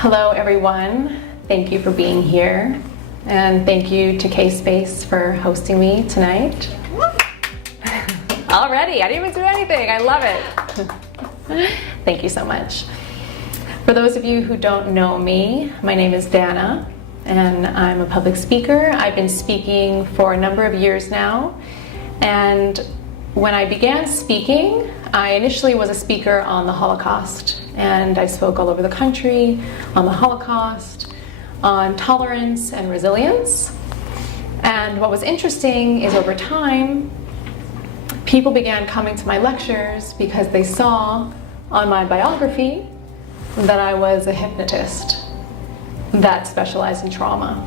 Hello everyone, thank you for being here, and thank you to K-Space for hosting me tonight. Already, I didn't even do anything, I love it. Thank you so much. For those of you who don't know me, my name is Danna, and I'm a public speaker. I've been speaking for a number of years now, and when I began speaking, I initially was a speaker on the Holocaust, and I spoke all over the country on the Holocaust, on tolerance and resilience. And what was interesting is over time, people began coming to my lectures because they saw on my biography that I was a hypnotist that specialized in trauma.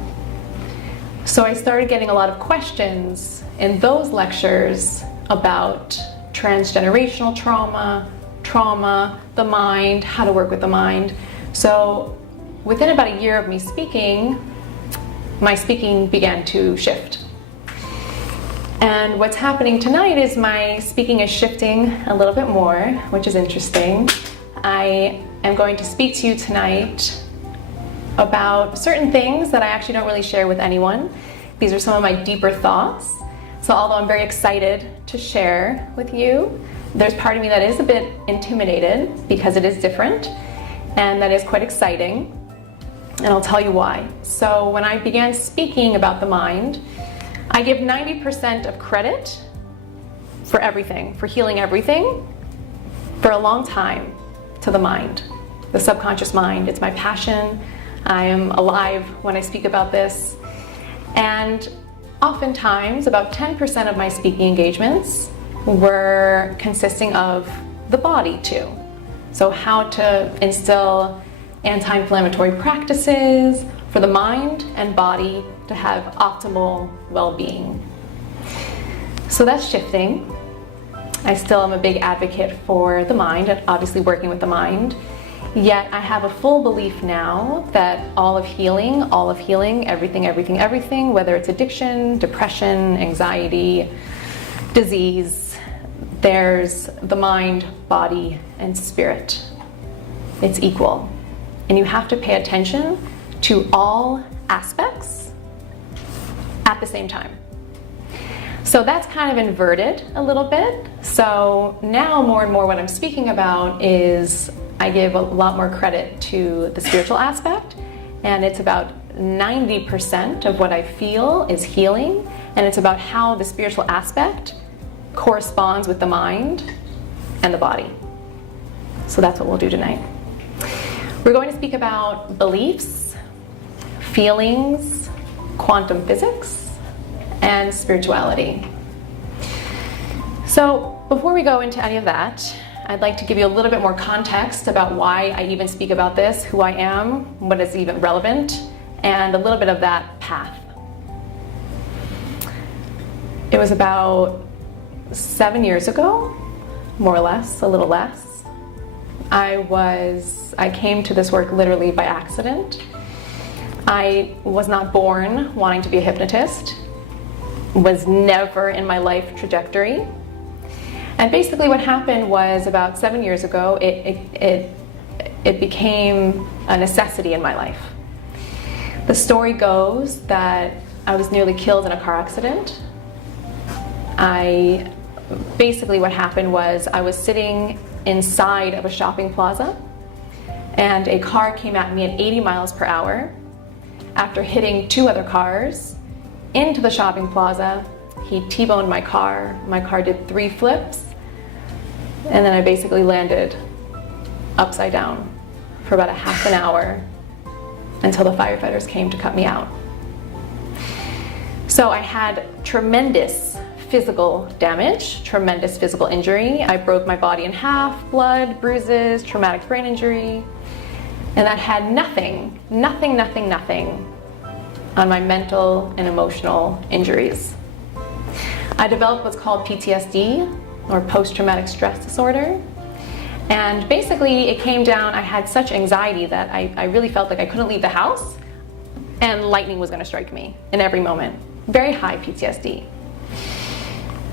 So I started getting a lot of questions in those lectures about transgenerational trauma, the mind, how to work with the mind. So within about a year of me speaking, my speaking began to shift. And what's happening tonight is my speaking is shifting a little bit more, which is interesting. I am going to speak to you tonight about certain things that I actually don't really share with anyone. These are some of my deeper thoughts. So although I'm very excited to share with you, there's part of me that is a bit intimidated because it is different, and that is quite exciting, and I'll tell you why. So when I began speaking about the mind, I give 90% of credit for everything, for healing everything, for a long time, to the mind, the subconscious mind. It's my passion. I am alive when I speak about this. And oftentimes, about 10% of my speaking engagements were consisting of the body too. So how to instill anti-inflammatory practices for the mind and body to have optimal well-being. So that's shifting. I still am a big advocate for the mind and obviously working with the mind. Yet I have a full belief now that all of healing, everything, whether it's addiction, depression, anxiety, disease, there's the mind, body, and spirit. It's equal. And you have to pay attention to all aspects at the same time. So that's kind of inverted a little bit. So now more and more what I'm speaking about is I give a lot more credit to the spiritual aspect, and it's about 90% of what I feel is healing, and it's about how the spiritual aspect corresponds with the mind and the body. So that's what we'll do tonight. We're going to speak about beliefs, feelings, quantum physics, and spirituality. So before we go into any of that, I'd like to give you a little bit more context about why I even speak about this, who I am, what is even relevant, and a little bit of that path. It was about 7 years ago, more or less, a little less. I came to this work literally by accident. I was not born wanting to be a hypnotist, was never in my life trajectory. And basically what happened was about 7 years ago, it became a necessity in my life. The story goes that I was nearly killed in a car accident. Basically what happened was I was sitting inside of a shopping plaza, and a car came at me at 80 miles per hour. After hitting two other cars into the shopping plaza, he T-boned my car. My car did 3 flips, and then I basically landed upside down for about a half an hour until the firefighters came to cut me out. So I had tremendous physical damage, tremendous physical injury. I broke my body in half, blood, bruises, traumatic brain injury, and that had nothing on my mental and emotional injuries. I developed what's called PTSD, or post-traumatic stress disorder, and basically it came down, I had such anxiety that I really felt like I couldn't leave the house and lightning was going to strike me in every moment. Very high PTSD.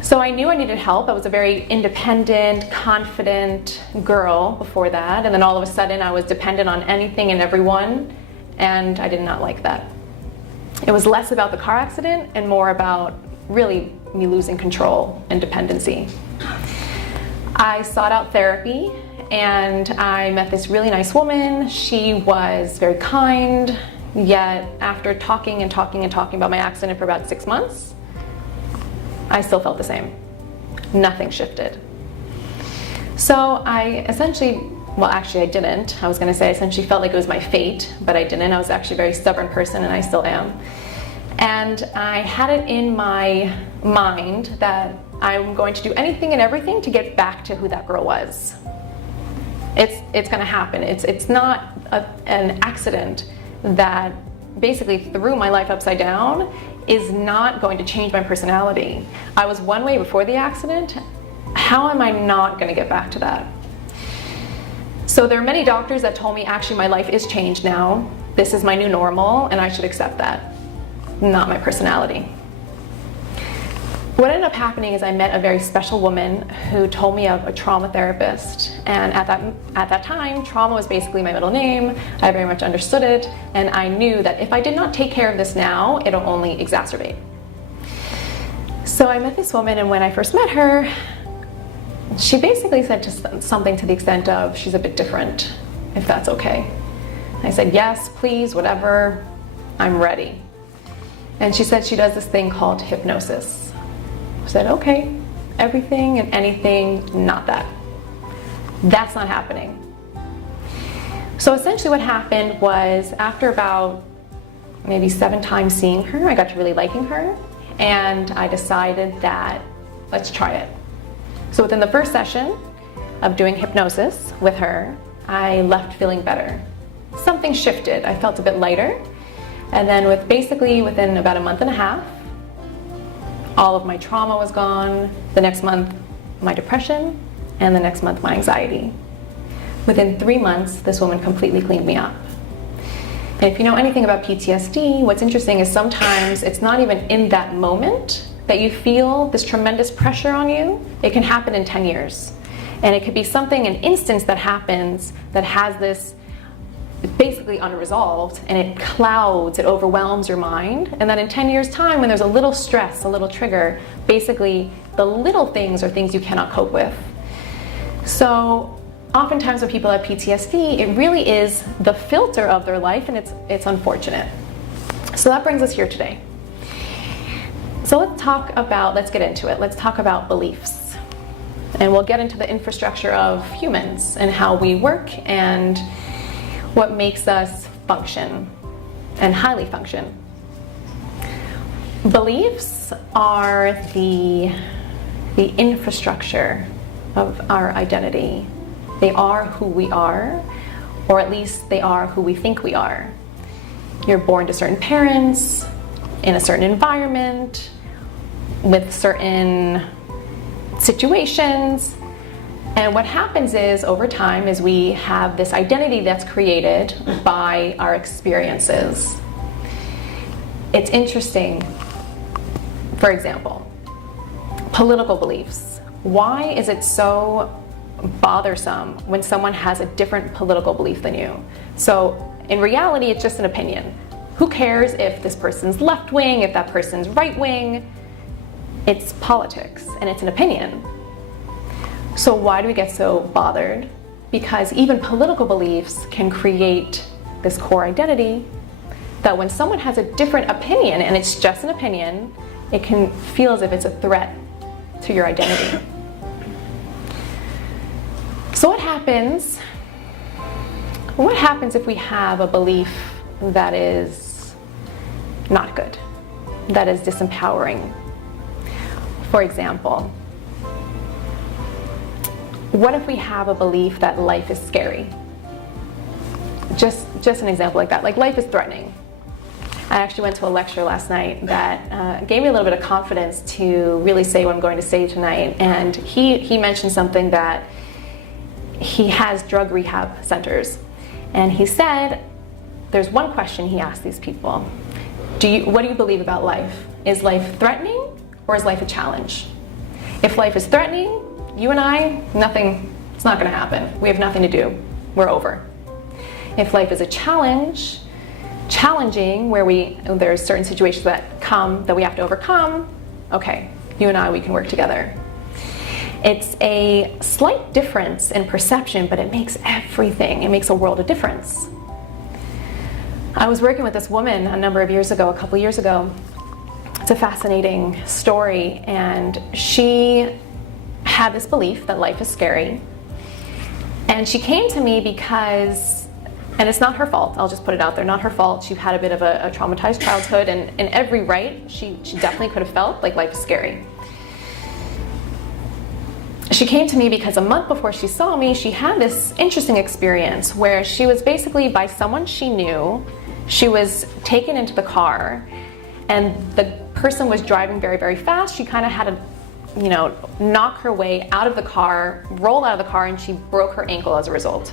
So I knew I needed help. I was a very independent, confident girl before that, and then all of a sudden I was dependent on anything and everyone, and I did not like that. It was less about the car accident and more about really me losing control and dependency. I sought out therapy, and I met this really nice woman. She was very kind, yet after talking and talking and talking about my accident for about 6 months, I still felt the same. Nothing shifted. So I essentially, well, actually I didn't. I was gonna say I essentially felt like it was my fate, but I didn't. I was actually a very stubborn person, and I still am. And I had it in my mind that I'm going to do anything and everything to get back to who that girl was. It's gonna happen. It's not an accident that basically threw my life upside down is not going to change my personality. I was one way before the accident. How am I not going to get back to that? So there are many doctors that told me actually my life is changed now. This is my new normal and I should accept that. Not my personality. What ended up happening is I met a very special woman who told me of a trauma therapist, and at that time, trauma was basically my middle name. I very much understood it, and I knew that if I did not take care of this now, it'll only exacerbate. So I met this woman, and when I first met her, she basically said just something to the extent of, she's a bit different, if that's okay. I said, yes, please, whatever, I'm ready. And she said she does this thing called hypnosis. I said, okay, everything and anything, not that. That's not happening. So essentially what happened was after about maybe 7 times seeing her, I got to really liking her, and I decided that let's try it. So within the first session of doing hypnosis with her, I left feeling better. Something shifted, I felt a bit lighter, and then within about a month and a half, all of my trauma was gone. The next month, my depression, and the next month, my anxiety. Within 3 months, this woman completely cleaned me up. And if you know anything about PTSD, what's interesting is sometimes it's not even in that moment that you feel this tremendous pressure on you. It can happen in 10 years. And it could be something, an instance that happens that has this basically unresolved, and it clouds, it overwhelms your mind, and then in 10 years time when there's a little stress, a little trigger, basically the little things are things you cannot cope with. So oftentimes when people have PTSD, it really is the filter of their life, and it's unfortunate. So that brings us here today. So let's get into it. Let's talk about beliefs, and we'll get into the infrastructure of humans and how we work and what makes us function and highly function. Beliefs are the infrastructure of our identity. They are who we are, or at least they are who we think we are. You're born to certain parents, in a certain environment, with certain situations. And what happens is, over time, is we have this identity that's created by our experiences. It's interesting, for example, political beliefs. Why is it so bothersome when someone has a different political belief than you? So in reality, it's just an opinion. Who cares if this person's left-wing, if that person's right-wing? It's politics, and it's an opinion. So why do we get so bothered? Because even political beliefs can create this core identity that when someone has a different opinion, and it's just an opinion, it can feel as if it's a threat to your identity. So what happens if we have a belief that is not good, that is disempowering? For example, what if we have a belief that life is scary? Just an example like that, like life is threatening. I actually went to a lecture last night that gave me a little bit of confidence to really say what I'm going to say tonight. And he mentioned something that he has drug rehab centers. And he said, there's one question he asked these people. What do you believe about life? Is life threatening or is life a challenge? If life is threatening, you and I, nothing, it's not going to happen. We have nothing to do. We're over. If life is a challenging, where there's certain situations that come that we have to overcome, okay, you and I, we can work together. It's a slight difference in perception, but it makes everything. It makes a world of difference. I was working with this woman a couple years ago. It's a fascinating story, and she had this belief that life is scary. And she came to me because, and it's not her fault, I'll just put it out there, not her fault. She had a bit of a traumatized childhood, and in every right, she definitely could have felt like life is scary. She came to me because a month before she saw me, she had this interesting experience where she was basically, by someone she knew, she was taken into the car, and the person was driving very, very fast. She kind of had to, knock her way out of the car, roll out of the car, and she broke her ankle as a result.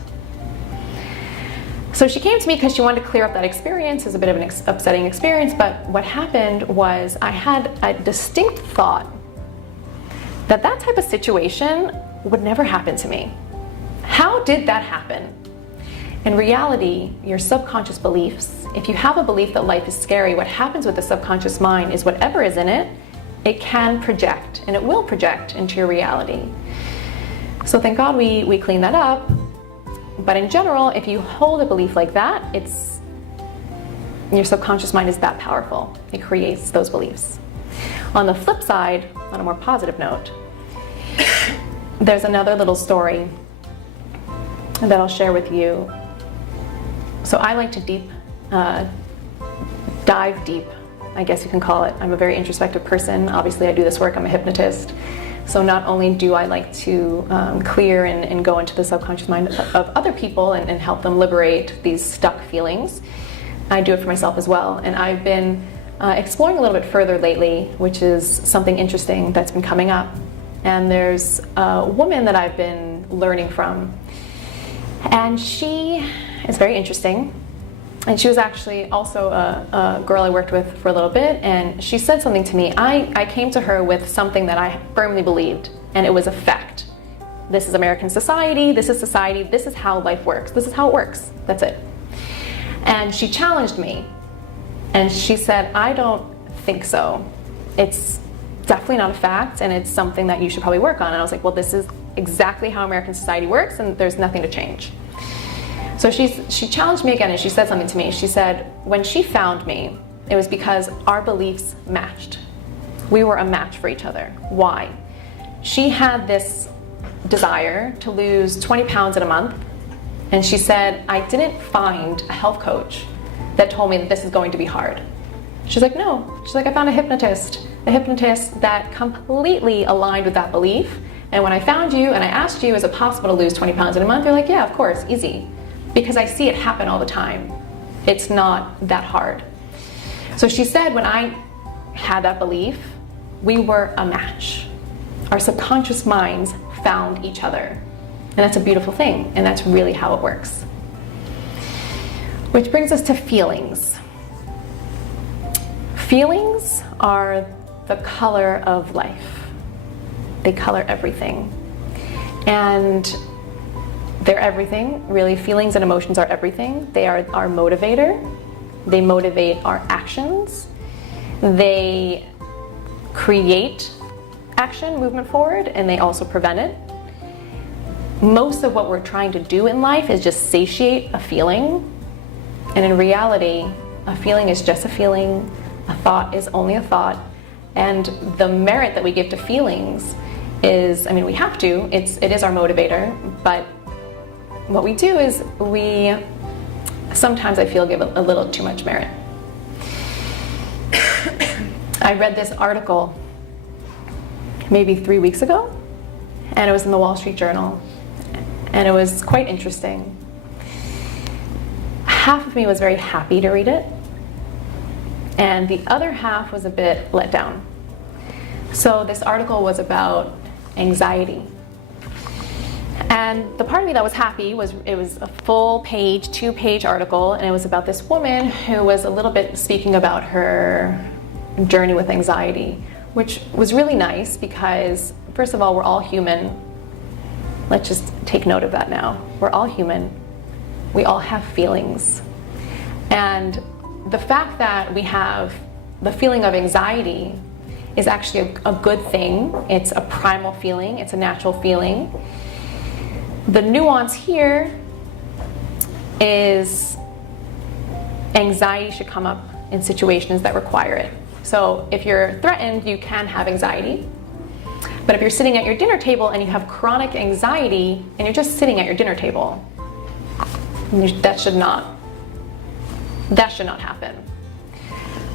So she came to me because she wanted to clear up that experience. It was a bit of an upsetting experience, but what happened was I had a distinct thought that type of situation would never happen to me. How did that happen? In reality, your subconscious beliefs, if you have a belief that life is scary, what happens with the subconscious mind is whatever is in it, it can project, and it will project into your reality. So thank God we clean that up. But in general, if you hold a belief like that, your subconscious mind is that powerful. It creates those beliefs. On the flip side, on a more positive note, there's another little story that I'll share with you. So I like to dive deep, I guess you can call it. I'm a very introspective person. Obviously, I do this work. I'm a hypnotist. So not only do I like to clear and go into the subconscious mind of other people and help them liberate these stuck feelings, I do it for myself as well. And I've been exploring a little bit further lately, which is something interesting that's been coming up. And there's a woman that I've been learning from, and she is very interesting. And she was actually also a girl I worked with for a little bit, and she said something to me. I came to her with something that I firmly believed, and it was a fact. This is American society, this is how life works, this is how it works, that's it. And she challenged me, and she said, I don't think so. It's definitely not a fact, and it's something that you should probably work on. And I was like, well, this is exactly how American society works, and there's nothing to change. So she challenged me again, and she said something to me. She said, when she found me, it was because our beliefs matched. We were a match for each other. Why? She had this desire to lose 20 pounds in a month, and she said, I didn't find a health coach that told me that this is going to be hard. She's like, no. She's like, I found a hypnotist that completely aligned with that belief. And when I found you and I asked you, is it possible to lose 20 pounds in a month? You're like, yeah, of course, easy. Because I see it happen all the time. It's not that hard. So she said, when I had that belief, we were a match. Our subconscious minds found each other. And that's a beautiful thing, and that's really how it works. Which brings us to feelings. Feelings are the color of life. They color everything. And they're everything, really. Feelings and emotions are everything. They are our motivator. They motivate our actions. They create action, movement forward, and they also prevent it. Most of what we're trying to do in life is just satiate a feeling. And in reality, a feeling is just a feeling. A thought is only a thought. And the merit that we give to feelings is, we have to, it is our motivator, but what we do is we sometimes, I feel, give a little too much merit. I read this article maybe 3 weeks ago, and it was in the Wall Street Journal, and it was quite interesting. Half of me was very happy to read it, and the other half was a bit let down. So this article was about anxiety. And the part of me that was happy was it was a full page, 2-page article, and it was about this woman who was a little bit speaking about her journey with anxiety, which was really nice because First of all, we're all human. Let's just take note of that now. We're all human. We all have feelings. And the fact that we have the feeling of anxiety is actually a good thing. It's a primal feeling. It's a natural feeling. The nuance here is anxiety should come up in situations that require it. So if you're threatened, you can have anxiety. But if you're sitting at your dinner table and you have chronic anxiety and you're just sitting at your dinner table, that should not happen.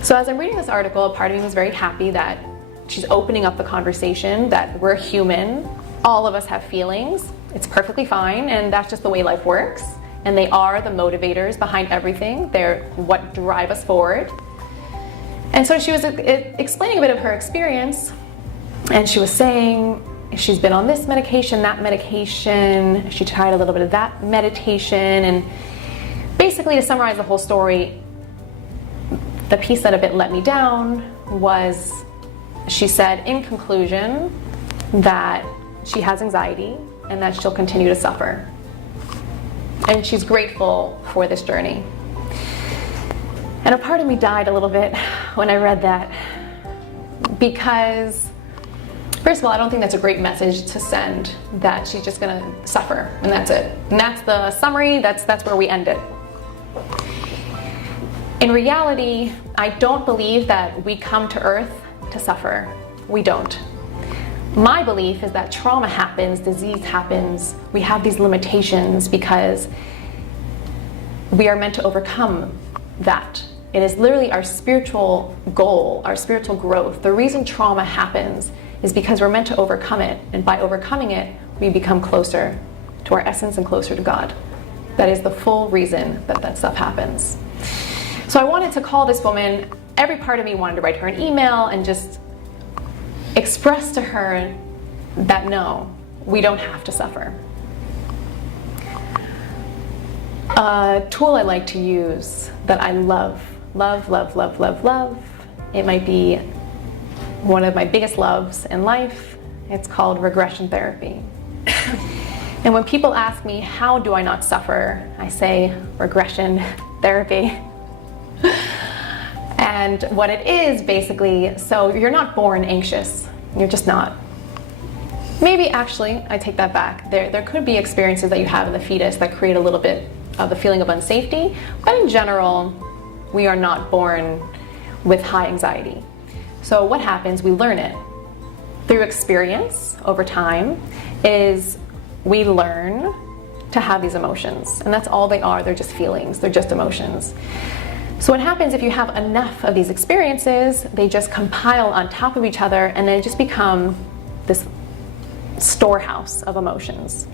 So as I'm reading this article, part of me was very happy that she's opening up the conversation that we're human, all of us have feelings, it's perfectly fine, and that's just the way life works. And they are the motivators behind everything. They're what drive us forward. And so she was explaining a bit of her experience, and she was saying she's been on this medication, that medication, she tried a little bit of that meditation, and basically to summarize the whole story, the piece that a bit let me down was she said in conclusion that she has anxiety and that she'll continue to suffer. And she's grateful for this journey. And a part of me died a little bit when I read that, because first of all, I don't think that's a great message to send, that she's just gonna suffer and that's it. And that's the summary, that's where we end it. In reality, I don't believe that we come to Earth to suffer. We don't. My belief is that trauma happens, disease happens, we have these limitations because we are meant to overcome that. It is literally our spiritual goal, our spiritual growth. The reason trauma happens is because we're meant to overcome it, and by overcoming it, we become closer to our essence and closer to God. That is the full reason that that stuff happens. So I wanted to call this woman, every part of me wanted to write her an email and just express to her that no, we don't have to suffer. A tool I like to use that I love, it might be one of my biggest loves in life, it's called regression therapy. And when people ask me, how do I not suffer? I say, regression therapy. And what it is basically, so you're not born anxious, you're just not. Maybe actually, I take that back. There could be experiences that you have in the fetus that create a little bit of the feeling of unsafety, but in general, we are not born with high anxiety. So what happens, we learn it. Through experience over time is we learn to have these emotions, and that's all they are, they're just feelings, they're just emotions. So what happens if you have enough of these experiences, they just compile on top of each other and then just become this storehouse of emotions.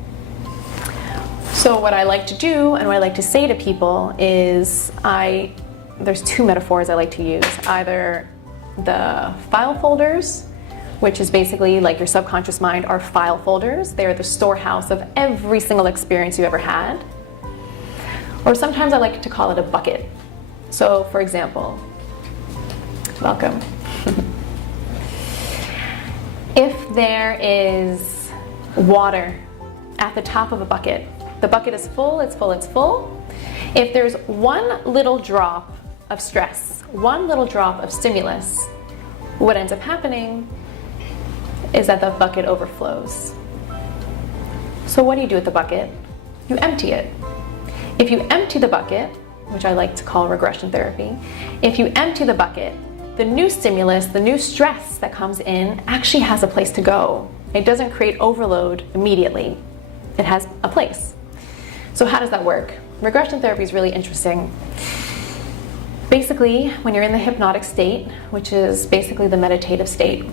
So what I like to do and what I like to say to people is there's two metaphors I like to use. Either the file folders, which is basically like your subconscious mind, are file folders. They're the storehouse of every single experience you ever had. Or sometimes I like to call it a bucket. So for example, welcome. If there is water at the top of a bucket, the bucket is full, it's full, it's full. If there's one little drop of stress, one little drop of stimulus, what ends up happening is that the bucket overflows. So what do you do with the bucket? You empty it. If you empty the bucket, which I like to call regression therapy, if you empty the bucket, the new stimulus, the new stress that comes in actually has a place to go. It doesn't create overload immediately. It has a place. So how does that work? Regression therapy is really interesting. Basically, when you're in the hypnotic state, which is basically the meditative state,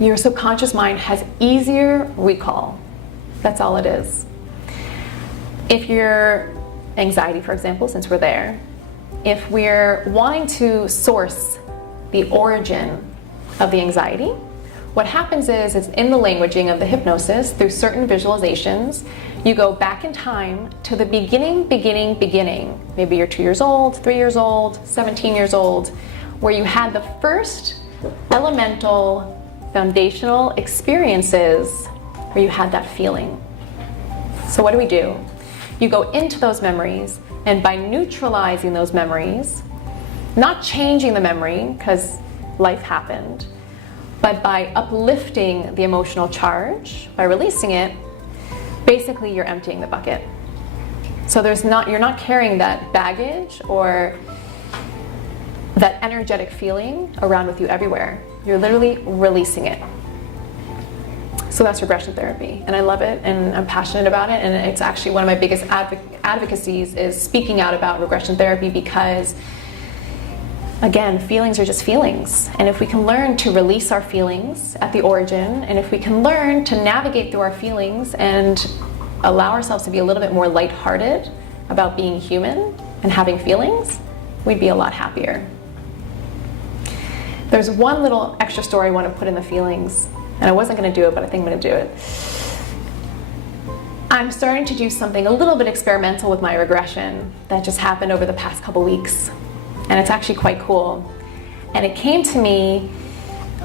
your subconscious mind has easier recall. That's all it is. If you're anxiety, for example, since we're there, if we're wanting to source the origin of the anxiety, what happens is it's in the languaging of the hypnosis through certain visualizations. You go back in time to the beginning. Maybe you're 2 years old, 3 years old, 17 years old, where you had the first elemental foundational experiences where you had that feeling. So what do? You go into those memories, and by neutralizing those memories, not changing the memory because life happened, but by uplifting the emotional charge, by releasing it, basically you're emptying the bucket. So you're not carrying that baggage or that energetic feeling around with you everywhere. You're literally releasing it. So that's regression therapy, and I love it, and I'm passionate about it, and it's actually one of my biggest advocacies is speaking out about regression therapy because, again, feelings are just feelings, and if we can learn to release our feelings at the origin, and if we can learn to navigate through our feelings and allow ourselves to be a little bit more lighthearted about being human and having feelings, we'd be a lot happier. There's one little extra story I want to put in the feelings, and I wasn't going to do it, but I think I'm going to do it. I'm starting to do something a little bit experimental with my regression that just happened over the past couple weeks, and it's actually quite cool. And it came to me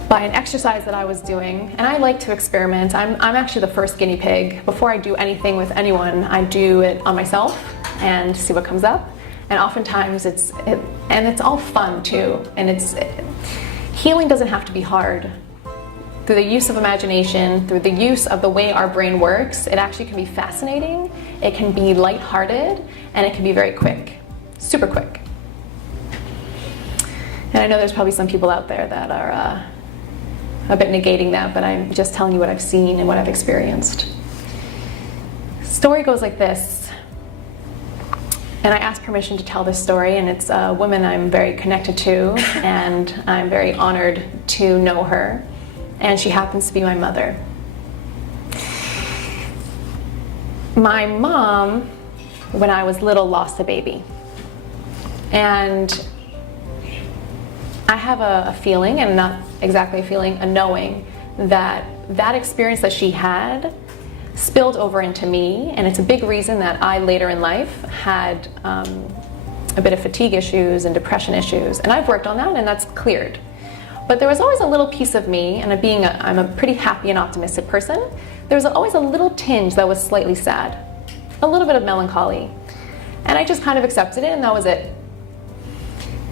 by an exercise that I was doing, and I like to experiment. I'm actually the first guinea pig. Before I do anything with anyone, I do it on myself and see what comes up. And oftentimes it's all fun too. And healing doesn't have to be hard. Through the use of imagination, through the use of the way our brain works, it actually can be fascinating, it can be lighthearted, and it can be very quick, super quick. And I know there's probably some people out there that are a bit negating that, but I'm just telling you what I've seen and what I've experienced. The story goes like this, and I asked permission to tell this story, and it's a woman I'm very connected to, and I'm very honored to know her. And she happens to be my mother. My mom, when I was little, lost a baby. And I have a feeling, and not exactly a feeling, a knowing, that that experience that she had spilled over into me, and it's a big reason that I later in life had a bit of fatigue issues and depression issues. And I've worked on that, and that's cleared. But there was always a little piece of me, and I'm a pretty happy and optimistic person, there was always a little tinge that was slightly sad, a little bit of melancholy. And I just kind of accepted it, and that was it.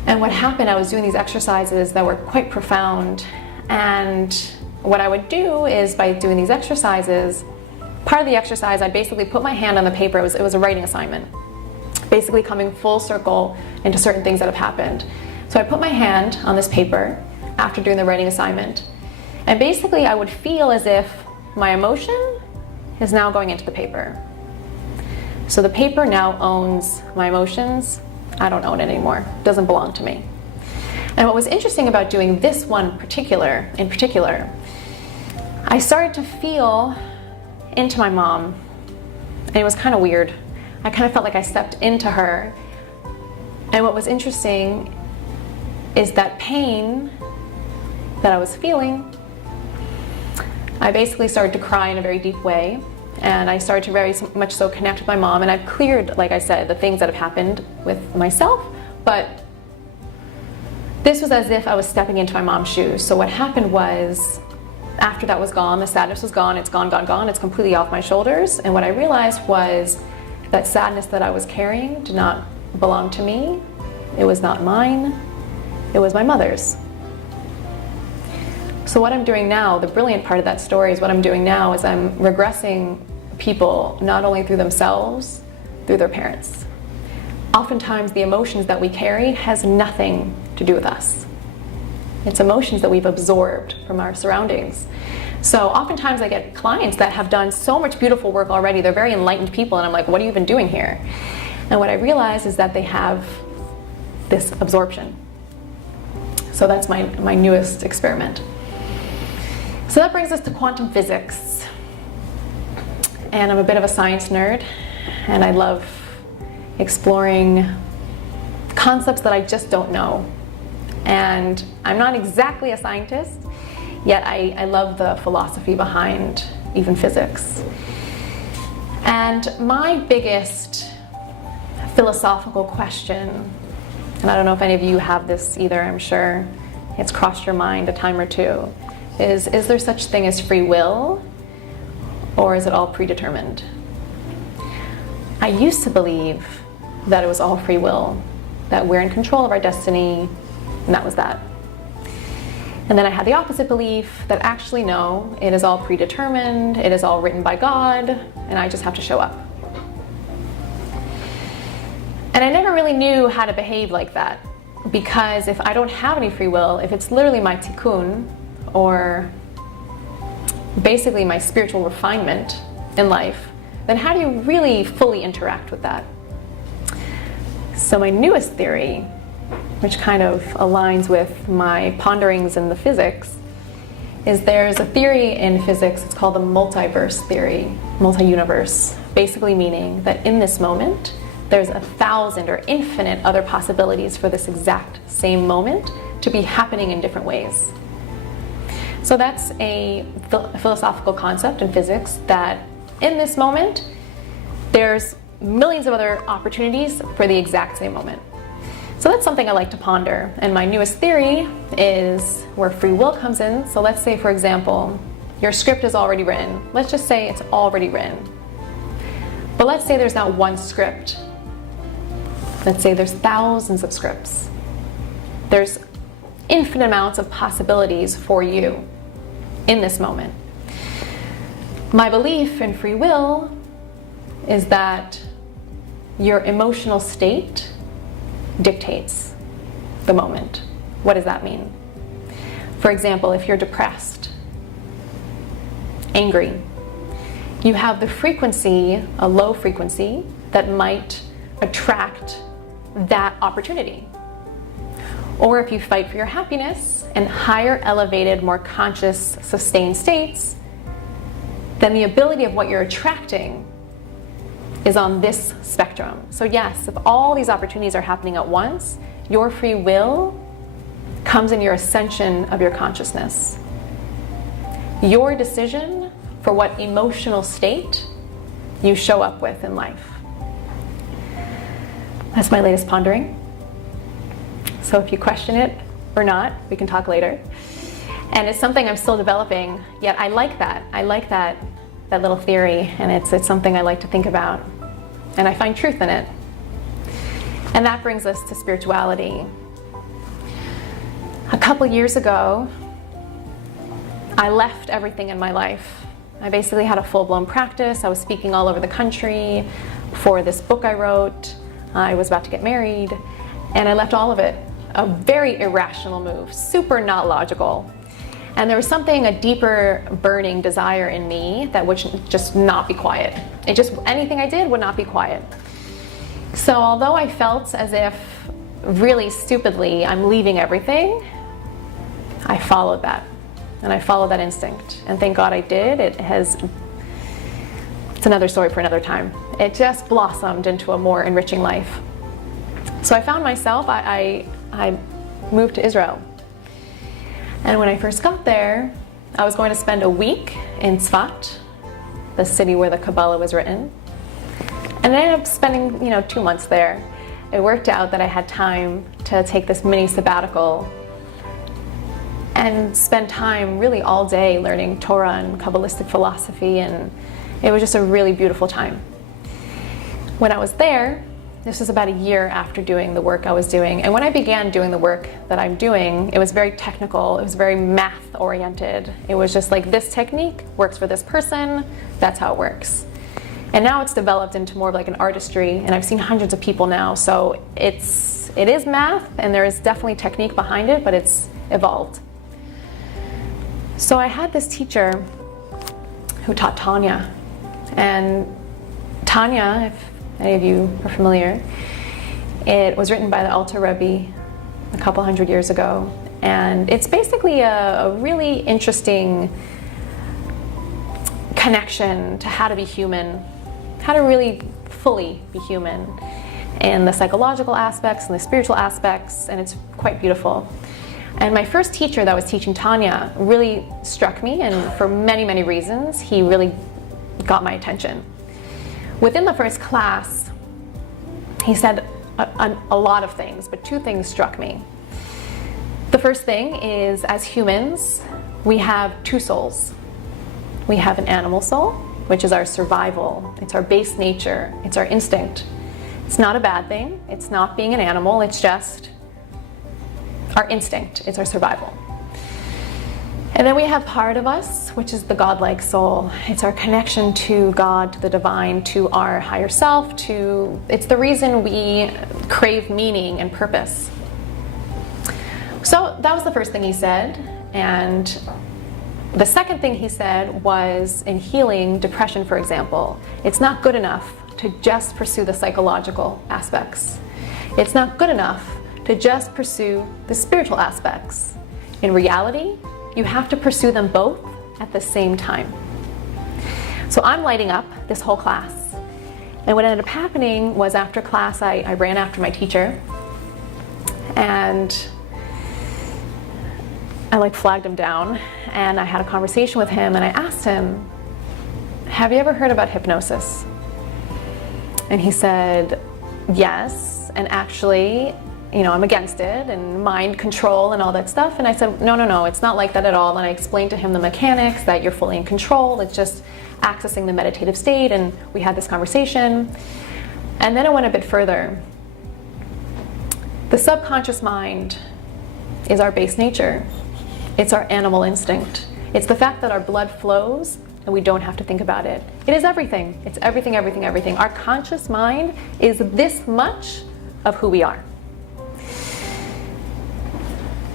And what happened, I was doing these exercises that were quite profound, and what I would do is, by doing these exercises, part of the exercise, I'd basically put my hand on the paper. It was a writing assignment, basically coming full circle into certain things that have happened. So I put my hand on this paper after doing the writing assignment, and basically I would feel as if my emotion is now going into the paper. So the paper now owns my emotions. I don't own it anymore. It doesn't belong to me. And what was interesting about doing this one in particular, I started to feel into my mom, and it was kind of weird. I kind of felt like I stepped into her, and what was interesting is that pain that I was feeling, I basically started to cry in a very deep way, and I started to very much so connect with my mom, and I've cleared, like I said, the things that have happened with myself, but this was as if I was stepping into my mom's shoes. So what happened was, after that was gone, the sadness was gone, it's gone, it's completely off my shoulders, and what I realized was that sadness that I was carrying did not belong to me, it was not mine, it was my mother's. So what I'm doing now, the brilliant part of that story is what I'm doing now is I'm regressing people not only through themselves, through their parents. Oftentimes the emotions that we carry has nothing to do with us. It's emotions that we've absorbed from our surroundings. So oftentimes I get clients that have done so much beautiful work already, they're very enlightened people, and I'm like, what are you even doing here? And what I realize is that they have this absorption. So that's my newest experiment. So that brings us to quantum physics. And I'm a bit of a science nerd, and I love exploring concepts that I just don't know. And I'm not exactly a scientist, yet I love the philosophy behind even physics. And my biggest philosophical question, and I don't know if any of you have this either, I'm sure it's crossed your mind a time or two, is there such thing as free will, or is it all predetermined? I used to believe that it was all free will, that we're in control of our destiny, and that was that. And then I had the opposite belief that actually no, it is all predetermined, it is all written by God, and I just have to show up. And I never really knew how to behave like that, because if I don't have any free will, if it's literally my tikkun, or basically my spiritual refinement in life, then how do you really fully interact with that? So my newest theory, which kind of aligns with my ponderings in the physics, is there's a theory in physics, it's called the multiverse theory, multi-universe, basically meaning that in this moment, there's 1,000 or infinite other possibilities for this exact same moment to be happening in different ways. So that's a philosophical concept in physics that in this moment, there's millions of other opportunities for the exact same moment. So that's something I like to ponder. And my newest theory is where free will comes in. So let's say, for example, your script is already written. Let's just say it's already written. But let's say there's not one script. Let's say there's thousands of scripts. There's infinite amounts of possibilities for you in this moment. My belief in free will is that your emotional state dictates the moment. What does that mean? For example, if you're depressed, angry, you have the frequency, a low frequency, that might attract that opportunity. Or if you fight for your happiness in higher, elevated, more conscious, sustained states, then the ability of what you're attracting is on this spectrum. So yes, if all these opportunities are happening at once, your free will comes in your ascension of your consciousness. Your decision for what emotional state you show up with in life. That's my latest pondering. So if you question it or not, we can talk later. And it's something I'm still developing, yet I like that. I like that little theory, and it's something I like to think about. And I find truth in it. And that brings us to spirituality. A couple years ago, I left everything in my life. I basically had a full-blown practice. I was speaking all over the country for this book I wrote. I was about to get married, and I left all of it. A very irrational move, super not logical. And there was something, a deeper burning desire in me that would just not be quiet. Anything I did would not be quiet. So although I felt as if, really stupidly, I'm leaving everything, I followed that. And I followed that instinct. And thank God I did. It's another story for another time. It just blossomed into a more enriching life. So I found myself, I moved to Israel. And when I first got there, I was going to spend a week in Tzfat, the city where the Kabbalah was written. And I ended up spending, 2 months there. It worked out that I had time to take this mini sabbatical and spend time really all day learning Torah and Kabbalistic philosophy, and it was just a really beautiful time. When I was there, this was about a year after doing the work I was doing. And when I began doing the work that I'm doing, it was very technical. It was very math oriented. It was just like, this technique works for this person. That's how it works. And now it's developed into more of like an artistry. And I've seen hundreds of people now. So it is math, and there is definitely technique behind it, but it's evolved. So I had this teacher who taught Tanya. And Tanya, if any of you are familiar, it was written by the Alter Rebbe a couple hundred years ago. And it's basically a really interesting connection to how to be human, how to really fully be human, and the psychological aspects and the spiritual aspects, and it's quite beautiful. And my first teacher that was teaching Tanya really struck me, and for many, many reasons, he really got my attention. Within the first class, he said a lot of things, but 2 things struck me. The first thing is, as humans, we have two souls. We have an animal soul, which is our survival. It's our base nature. It's our instinct. It's not a bad thing. It's not being an animal. It's just our instinct. It's our survival. And then we have part of us, which is the godlike soul. It's our connection to God, to the divine, to our higher self, it's the reason we crave meaning and purpose. So that was the first thing he said. And the second thing he said was, in healing depression, for example, it's not good enough to just pursue the psychological aspects. It's not good enough to just pursue the spiritual aspects. In reality, you have to pursue them both at the same time. So I'm lighting up this whole class. And what ended up happening was, after class, I ran after my teacher, and I flagged him down, and I had a conversation with him, and I asked him, have you ever heard about hypnosis? And he said, yes, and actually, I'm against it, and mind control and all that stuff. And I said, no, it's not like that at all. And I explained to him the mechanics, that you're fully in control. It's just accessing the meditative state. And we had this conversation. And then I went a bit further. The subconscious mind is our base nature. It's our animal instinct. It's the fact that our blood flows and we don't have to think about it. It is everything. It's everything, everything, everything. Our conscious mind is this much of who we are.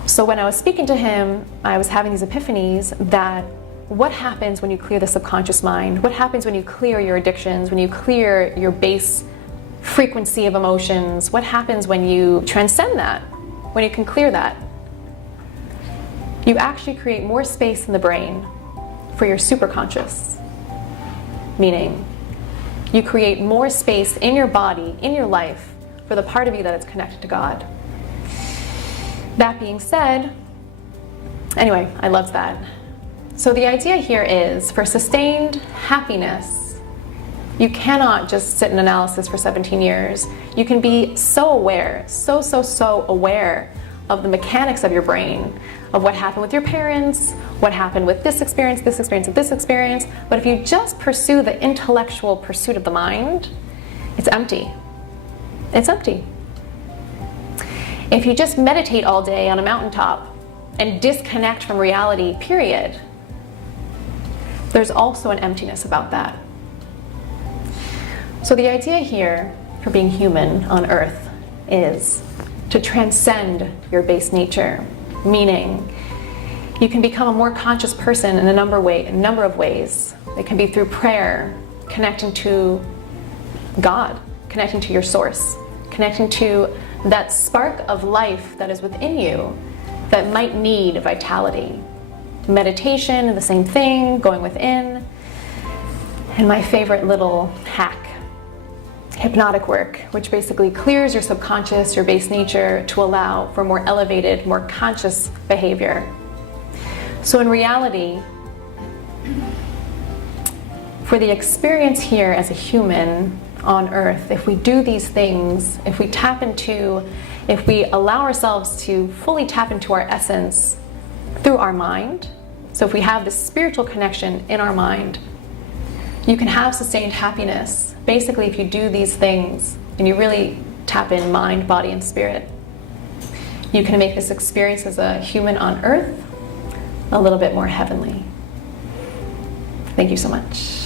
So when I was speaking to him, I was having these epiphanies that what happens when you clear the subconscious mind? What happens when you clear your addictions, when you clear your base frequency of emotions? What happens when you transcend that, when you can clear that? You actually create more space in the brain for your superconscious, meaning you create more space in your body, in your life, for the part of you that is connected to God. That being said, anyway, I loved that. So the idea here is, for sustained happiness, you cannot just sit in analysis for 17 years. You can be so aware, so aware of the mechanics of your brain, of what happened with your parents, what happened with this experience, and this experience. But if you just pursue the intellectual pursuit of the mind, it's empty. It's empty. If you just meditate all day on a mountaintop and disconnect from reality, period, there's also an emptiness about that. So the idea here for being human on Earth is to transcend your base nature, meaning you can become a more conscious person in a number of ways. It can be through prayer, connecting to God, connecting to your source, connecting to that spark of life that is within you that might need vitality. Meditation, the same thing, going within. And my favorite little hack, hypnotic work, which basically clears your subconscious, your base nature, to allow for more elevated, more conscious behavior. So in reality, for the experience here as a human on Earth, if we do these things, if we allow ourselves to fully tap into our essence through our mind, so if we have this spiritual connection in our mind, you can have sustained happiness. Basically, if you do these things and you really tap in mind, body, and spirit, you can make this experience as a human on Earth a little bit more heavenly. Thank you so much.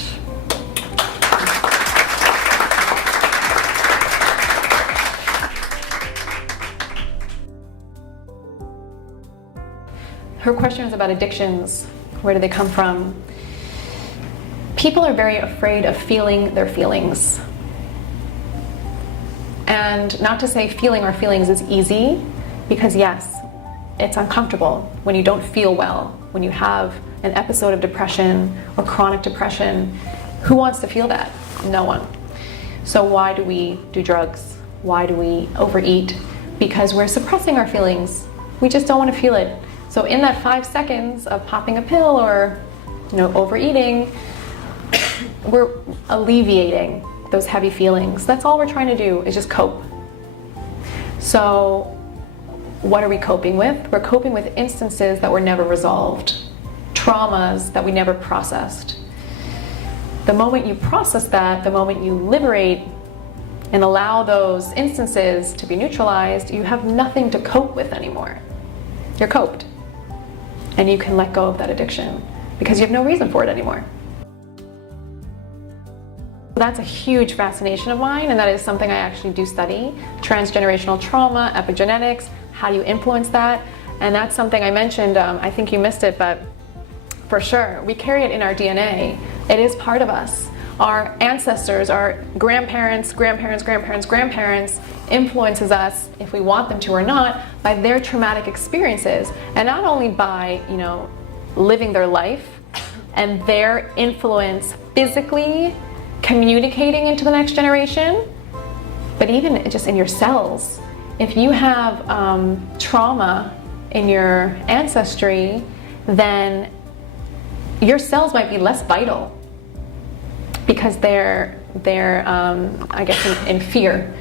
Her question was about addictions. Where do they come from? People are very afraid of feeling their feelings. And not to say feeling our feelings is easy, because yes, it's uncomfortable when you don't feel well, when you have an episode of depression or chronic depression. Who wants to feel that? No one. So why do we do drugs? Why do we overeat? Because we're suppressing our feelings. We just don't want to feel it. So in that 5 seconds of popping a pill or overeating, we're alleviating those heavy feelings. That's all we're trying to do, is just cope. So what are we coping with? We're coping with instances that were never resolved. traumas that we never processed. The moment you process that, the moment you liberate and allow those instances to be neutralized, you have nothing to cope with anymore. You're coped. And you can let go of that addiction because you have no reason for it anymore. That's a huge fascination of mine, and that is something I actually do study. Transgenerational trauma, epigenetics, how do you influence that? And that's something I mentioned, I think you missed it, but for sure, we carry it in our DNA. It is part of us. Our ancestors, our grandparents, grandparents influences us, if we want them to or not, by their traumatic experiences. And not only by, living their life and their influence physically communicating into the next generation, but even just in your cells. If you have trauma in your ancestry, then your cells might be less vital because they're I guess in fear,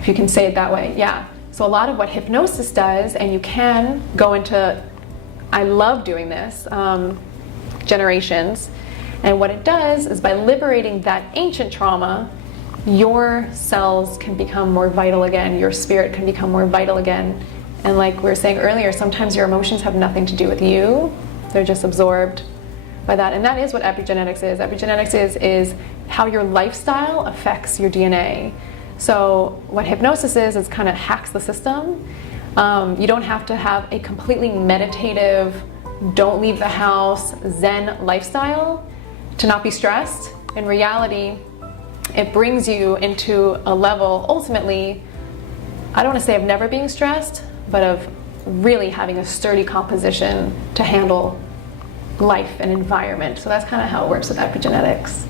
if you can say it that way. Yeah. So a lot of what hypnosis does, and you can go into, I love doing this, generations, and what it does is by liberating that ancient trauma, your cells can become more vital again, your spirit can become more vital again. And like we were saying earlier, sometimes your emotions have nothing to do with you, they're just absorbed by that. And that is what epigenetics is. Epigenetics is how your lifestyle affects your DNA. So what hypnosis is kind of hacks the system. You don't have to have a completely meditative, don't leave the house, Zen lifestyle to not be stressed. In reality, it brings you into a level, ultimately, I don't want to say of never being stressed, but of really having a sturdy composition to handle life and environment. So that's kind of how it works with epigenetics.